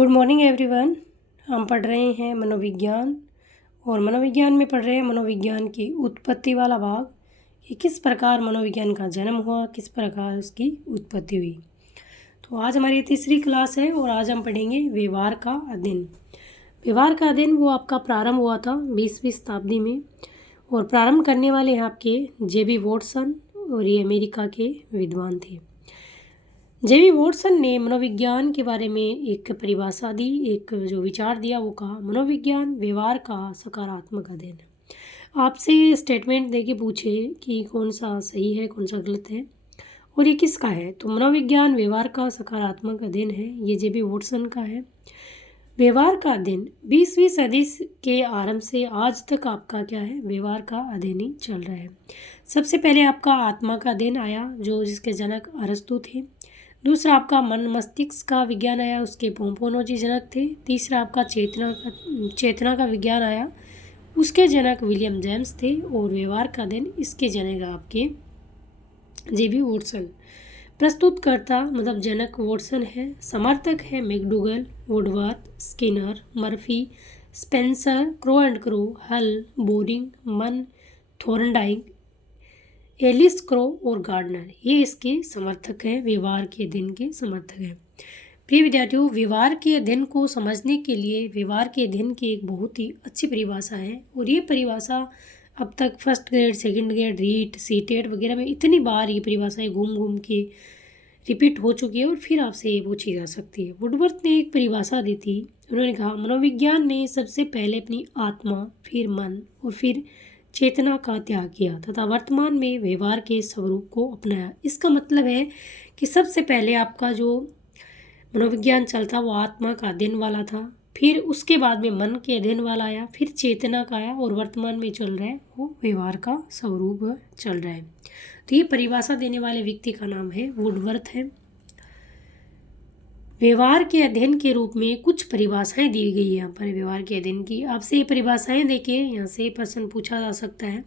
Good morning everyone. हम पढ़ रहे हैं मनोविज्ञान और मनोविज्ञान में पढ़ रहे हैं मनोविज्ञान की उत्पत्ति वाला भाग कि किस प्रकार मनोविज्ञान का जन्म हुआ, किस प्रकार उसकी उत्पत्ति हुई। तो आज हमारी तीसरी क्लास है और आज हम पढ़ेंगे व्यवहार का अध्ययन। व्यवहार का अध्ययन वो आपका प्रारंभ हुआ था 20वीं शताब्दी में और प्रारंभ करने वाले हैं आपके जे.बी. वॉटसन और ये अमेरिका के विद्वान थे। जे.बी. वॉटसन ने मनोविज्ञान के बारे में एक परिभाषा दी, एक जो विचार दिया वो कहा मनोविज्ञान व्यवहार का सकारात्मक अध्ययन है। आपसे स्टेटमेंट देके पूछे कि कौन सा सही है कौन सा गलत है और ये किसका है, तो मनोविज्ञान व्यवहार का सकारात्मक अध्ययन है, ये जे.बी. वॉटसन का है। व्यवहार का अध्ययन 20वीं सदी के आरंभ से आज तक आपका क्या है, व्यवहार का अध्ययन ही चल रहा है। सबसे पहले आपका आत्मा का अध्ययन आया जो जिसके जनक अरस्तु थे। दूसरा आपका मन मस्तिष्क का विज्ञान आया, उसके पोम्पोनोजी जनक थे। तीसरा आपका चेतना का विज्ञान आया, उसके जनक विलियम जेम्स थे। और व्यवहार का अध्ययन इसके जनक आपके जे.बी. वॉटसन। प्रस्तुतकर्ता मतलब जनक वॉटसन है, समर्थक है McDougall, Woodworth, Skinner, Murphy, Spencer, crow and crow, हल, बोरिंग, मन, थोर्नडाइक, एलिस क्रो और गार्डनर, ये इसके समर्थक हैं, व्यवहार के अध्ययन के समर्थक हैं। प्रिय विद्यार्थियों, व्यवहार के अध्ययन को समझने के लिए व्यवहार के अध्ययन की एक बहुत ही अच्छी परिभाषा है और ये परिभाषा अब तक first grade, second grade, REET, CTET वगैरह में इतनी बार ये परिभाषाएं घूम घूम के रिपीट हो चुकी है और फिर आपसे ये पूछी जा सकती है। वुडवर्थ ने एक परिभाषा दी थी, उन्होंने कहा मनोविज्ञान ने सबसे पहले अपनी आत्मा, फिर मन और फिर चेतना का त्याग किया तथा वर्तमान में व्यवहार के स्वरूप को अपनाया। इसका मतलब है कि सबसे पहले आपका जो मनोविज्ञान चलता वो आत्मा का अध्ययन वाला था, फिर उसके बाद में मन के अध्ययन वाला आया, फिर चेतना का आया और वर्तमान में चल रहा है वो व्यवहार का स्वरूप चल रहा है। तो ये परिभाषा देने वाले व्यक्ति का नाम है वुडवर्थ है। व्यवहार के अध्ययन के रूप में कुछ परिभाषाएं दी गई है यहाँ पर व्यवहार के अध्ययन की। आपसे ये परिभाषाएं देके यहाँ से प्रश्न पूछा जा सकता है।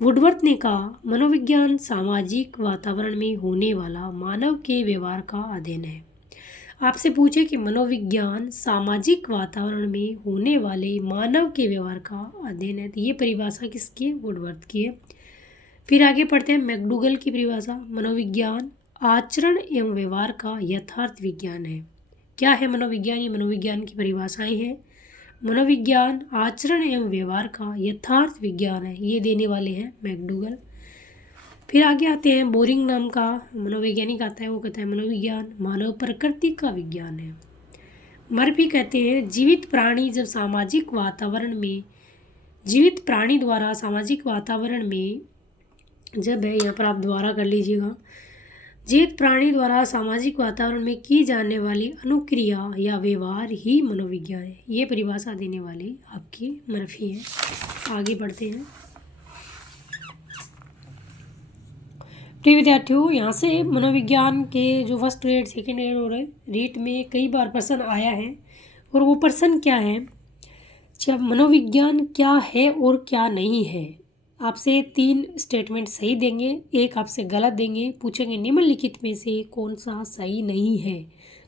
वुडवर्थ ने कहा मनोविज्ञान सामाजिक वातावरण में होने वाला मानव के व्यवहार का अध्ययन है। आपसे पूछे कि मनोविज्ञान सामाजिक वातावरण में होने वाले मानव के व्यवहार का अध्ययन है, तो ये परिभाषा किसकी है, वुडवर्थ की है। फिर आगे पढ़ते हैं मैकडूगल की परिभाषा। मनोविज्ञान आचरण एवं व्यवहार का यथार्थ विज्ञान है। क्या है मनोविज्ञान, ये मनोविज्ञान की परिभाषाएं हैं। मनोविज्ञान आचरण एवं व्यवहार का यथार्थ विज्ञान है, ये देने वाले हैं मैकडूगल। फिर आगे आते हैं बोरिंग नाम का मनोवैज्ञानिक आता है, वो कहता है मनोविज्ञान मानव प्रकृति का विज्ञान है। मर्फी कहते हैं जीवित प्राणी जब सामाजिक वातावरण में जीवित प्राणी द्वारा सामाजिक वातावरण में जब है, यहाँ पर आप द्वारा कर लीजिएगा, जीवित प्राणी द्वारा सामाजिक वातावरण में की जाने वाली अनुक्रिया या व्यवहार ही मनोविज्ञान है। ये परिभाषा देने वाले आपकी मर्फी है। आगे बढ़ते हैं। प्रिय विद्यार्थियों, यहाँ से मनोविज्ञान के जो फर्स्ट ग्रेड, सेकेंड ग्रेड और रीट में कई बार प्रश्न आया है और वो प्रश्न क्या है, जब मनोविज्ञान क्या है और क्या नहीं है। आपसे 3 स्टेटमेंट सही देंगे, एक आपसे गलत देंगे, पूछेंगे निम्नलिखित में से कौन सा सही नहीं है।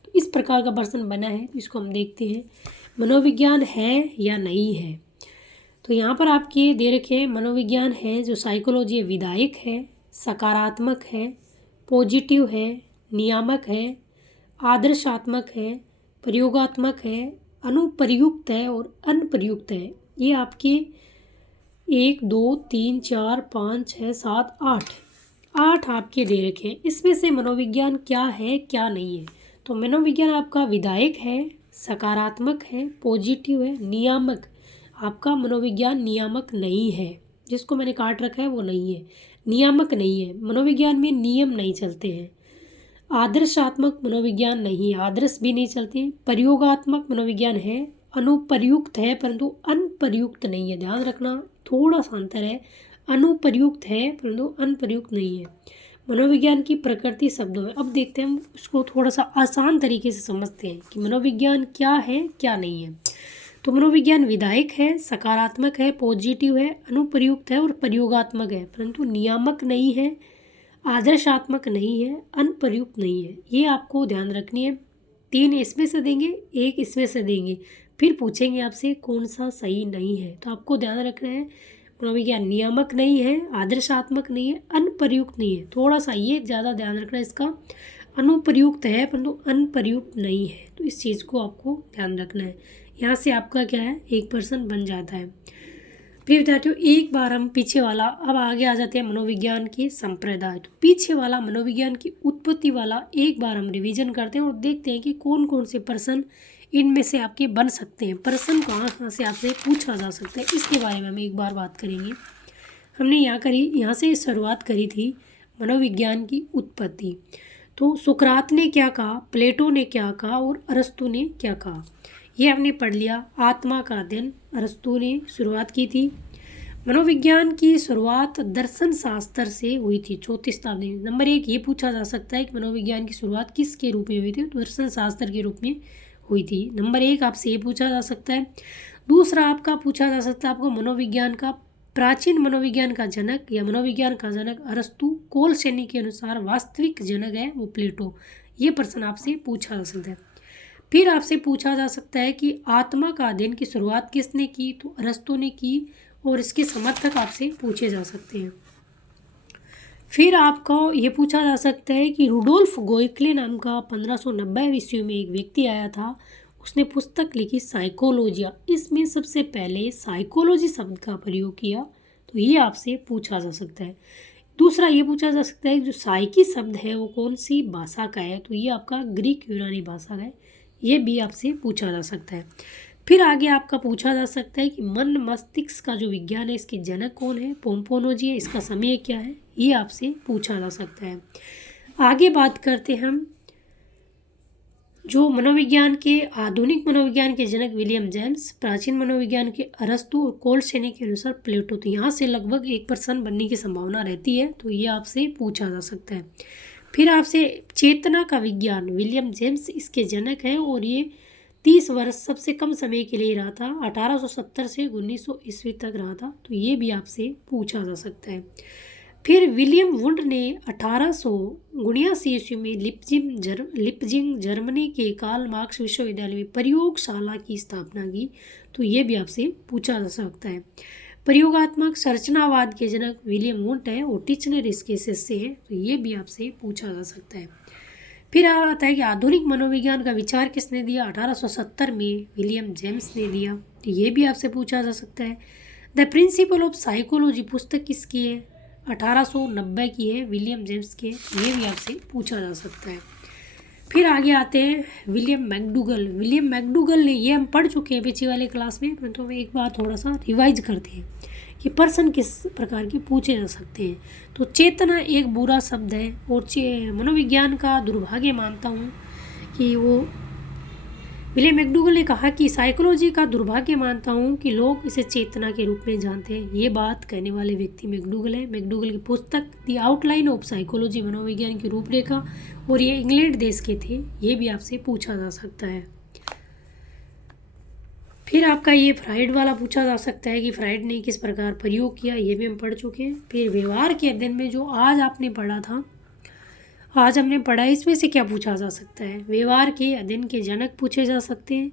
तो इस प्रकार का प्रश्न बना है, तो इसको हम देखते हैं मनोविज्ञान है या नहीं है। तो यहाँ पर आपके दे रखे हैं मनोविज्ञान है जो साइकोलॉजी विधायक है, सकारात्मक है, पॉजिटिव है, नियामक है, आदर्शात्मक है, प्रयोगात्मक है, अनुप्रयुक्त है और अनप्रयुक्त है। ये आपके 1 2 3 4 5 6 7 8 आपके दे रखे हैं। इसमें से मनोविज्ञान क्या है क्या नहीं है। तो मनोविज्ञान आपका विधायक है, सकारात्मक है, पॉजिटिव है, नियामक। आपका मनोविज्ञान नियामक नहीं है, जिसको मैंने काट रखा है वो नहीं है, नियामक नहीं है। मनोविज्ञान में नियम नहीं चलते हैं। आदर्शात्मक मनोविज्ञान नहीं है, आदर्श भी नहीं चलते हैं। प्रयोगात्मक मनोविज्ञान है, अनुप्रयुक्त है परंतु अनप्रयुक्त नहीं है। ध्यान रखना, थोड़ा सा अंतर है, अनुप्रयुक्त है परंतु अनप्रयुक्त नहीं है। मनोविज्ञान की प्रकृति शब्दों में अब देखते हैं, हम उसको थोड़ा सा आसान तरीके से समझते हैं कि मनोविज्ञान क्या है क्या नहीं है। तो मनोविज्ञान विधायक है, सकारात्मक है, पॉजिटिव है, अनुप्रयुक्त है और प्रयोगात्मक है, परंतु नियामक नहीं है, आदर्शात्मक नहीं है, अनप्रयुक्त नहीं है। ये आपको ध्यान रखनी है। 3 इसमें से देंगे, 1 इसमें से देंगे, फिर पूछेंगे आपसे कौन सा सही नहीं है। तो आपको ध्यान रखना है मनोविज्ञान नियामक नहीं है, आदर्शात्मक नहीं है, अनुप्रयुक्त नहीं है। थोड़ा सा ये ज़्यादा ध्यान रखना है इसका, अनुप्रयुक्त है परंतु अनुप्रयुक्त नहीं है। तो इस चीज़ को आपको ध्यान रखना है। यहाँ से आपका क्या है 1% बन जाता है। प्रिय विद्यार्थियों, एक बार हम पीछे वाला, अब आगे आ जाते हैं मनोविज्ञान के संप्रदाय। तो पीछे वाला मनोविज्ञान की उत्पत्ति वाला एक बार हम रिवीजन करते हैं और देखते हैं कि कौन कौन से प्रश्न इनमें से आपके बन सकते हैं, प्रश्न कहाँ से आपसे पूछा जा सकता है, इसके बारे में हम एक बार बात करेंगे। हमने यहाँ से शुरुआत करी थी मनोविज्ञान की उत्पत्ति। तो सुकरात ने क्या कहा, प्लेटो ने क्या कहा और अरस्तु ने क्या कहा, ये हमने पढ़ लिया। आत्मा का अध्ययन अरस्तु ने शुरुआत की थी। मनोविज्ञान की शुरुआत दर्शन शास्त्र से हुई थी 34 शताब्दी में। नंबर 1 ये पूछा जा सकता है कि मनोविज्ञान की शुरुआत किसके रूप में हुई थी, तो दर्शन शास्त्र के रूप में हुई थी। नंबर 1 आपसे ये पूछा जा सकता है। दूसरा आपका पूछा जा सकता है आपको मनोविज्ञान का, प्राचीन मनोविज्ञान का जनक या मनोविज्ञान का जनक अरस्तु, कोल श्रेणी के अनुसार वास्तविक जनक है वो प्लेटो। ये प्रश्न आपसे पूछा जा सकता है। फिर आपसे पूछा जा सकता है कि आत्मा का अध्ययन की शुरुआत किसने की, तो अरस्तु ने की, और इसके समर्थक आपसे पूछे जा सकते हैं। फिर आपको ये पूछा जा सकता है कि रुडोल्फ गोइक्ले नाम का 1590 ईस्वी में एक व्यक्ति आया था, उसने पुस्तक लिखी साइकोलॉजिया, इसमें सबसे पहले साइकोलॉजी शब्द का प्रयोग किया। तो ये आपसे पूछा जा सकता है। दूसरा ये पूछा जा सकता है जो साइकी शब्द है वो कौन सी भाषा का है, तो ये आपका ग्रीक यूनानी भाषा का है। ये भी आपसे पूछा जा सकता है। फिर आगे आपका पूछा जा सकता है कि मन मस्तिष्क का जो विज्ञान है इसके जनक कौन है, पोम्पोनोजी है, इसका समय क्या है, ये आपसे पूछा जा सकता है। आगे बात करते हैं हम जो मनोविज्ञान के, आधुनिक मनोविज्ञान के जनक विलियम जेम्स, प्राचीन मनोविज्ञान के अरस्तु और कोल श्रेणी के अनुसार प्लेटो। तो यहाँ से लगभग 1% बनने की संभावना रहती है, तो ये आपसे पूछा जा सकता है। फिर आपसे चेतना का विज्ञान, विलियम जेम्स इसके जनक है और ये 30 वर्ष सबसे कम समय के लिए रहा था, 1870 से 1900 ईस्वी तक रहा था। तो ये भी आपसे पूछा जा सकता है। फिर विलियम वुंड ने 1879 ईस्वी में लिप्जिंग जर्मनी के कार्ल मार्क्स विश्वविद्यालय में प्रयोगशाला की स्थापना की। तो ये भी आपसे पूछा जा सकता है। प्रयोगात्मक संरचनावाद के जनक विलियम वुंट है और टिचनर इसके शिष्य हैं। तो ये भी आपसे पूछा जा सकता है। फिर आता है कि आधुनिक मनोविज्ञान का विचार किसने दिया, 1870 में विलियम जेम्स ने दिया। तो ये भी आपसे पूछा जा सकता है। द प्रिंसिपल ऑफ साइकोलॉजी पुस्तक किसकी है, 1890 की है, विलियम जेम्स के। ये भी आपसे पूछा जा सकता है। फिर आगे आते हैं विलियम मैकडूगल। विलियम मैकडूगल ने, ये हम पढ़ चुके हैं पिछले वाले क्लास में, परंतु हम एक बार थोड़ा सा रिवाइज करते हैं कि प्रश्न किस प्रकार के पूछे जा सकते हैं। तो चेतना एक बुरा शब्द है और मनोविज्ञान का दुर्भाग्य मानता हूँ कि वो, विलियम मैकडूगल ने कहा कि साइकोलॉजी का दुर्भाग्य मानता हूँ कि लोग इसे चेतना के रूप में जानते हैं। ये बात कहने वाले व्यक्ति मैकडूगल है। मैकडूगल की पुस्तक द आउटलाइन ऑफ साइकोलॉजी, मनोविज्ञान की रूपरेखा, और ये इंग्लैंड देश के थे। ये भी आपसे पूछा जा सकता है। फिर आपका ये फ्राइड वाला पूछा जा सकता है कि फ्राइड ने किस प्रकार प्रयोग किया, ये भी हम पढ़ चुके हैं। फिर व्यवहार के अध्ययन में जो आज आपने पढ़ा था, आज हमने पढ़ा, इसमें से क्या पूछा जा सकता है, व्यवहार के अध्ययन के जनक पूछे जा सकते हैं।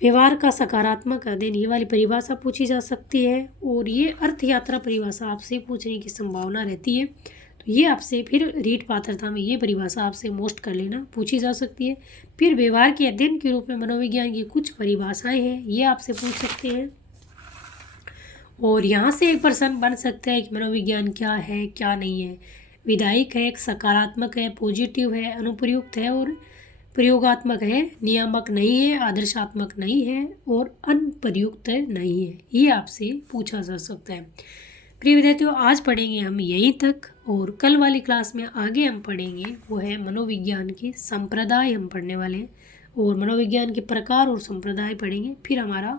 व्यवहार का सकारात्मक अध्ययन, ये वाली परिभाषा पूछी जा सकती है, और ये अर्थ यात्रा परिभाषा आपसे पूछने की संभावना रहती है। तो ये आपसे फिर रीट पात्रता में ये परिभाषा आपसे मोस्ट कर लेना पूछी जा सकती है। फिर व्यवहार के अध्ययन के रूप में मनोविज्ञान की कुछ परिभाषाएं हैं, ये आपसे पूछ सकते हैं। और यहाँ से एक प्रश्न बन सकता है कि मनोविज्ञान क्या है क्या नहीं है, विधायक है, सकारात्मक है, पॉजिटिव है, अनुप्रयुक्त है और प्रयोगात्मक है, नियामक नहीं है, आदर्शात्मक नहीं है और अनुप्रयुक्त नहीं है। ये आपसे पूछा जा सकता है। प्रिय विद्यार्थियों, आज पढ़ेंगे हम यहीं तक, और कल वाली क्लास में आगे हम पढ़ेंगे वो है मनोविज्ञान के संप्रदाय हम पढ़ने वाले हैं, और मनोविज्ञान के प्रकार और संप्रदाय पढ़ेंगे। फिर हमारा,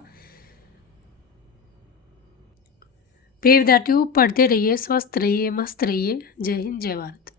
प्रिय विद्यार्थियों, पढ़ते रहिए, स्वस्थ रहिए, मस्त रहिए। जय हिंद, जय भारत।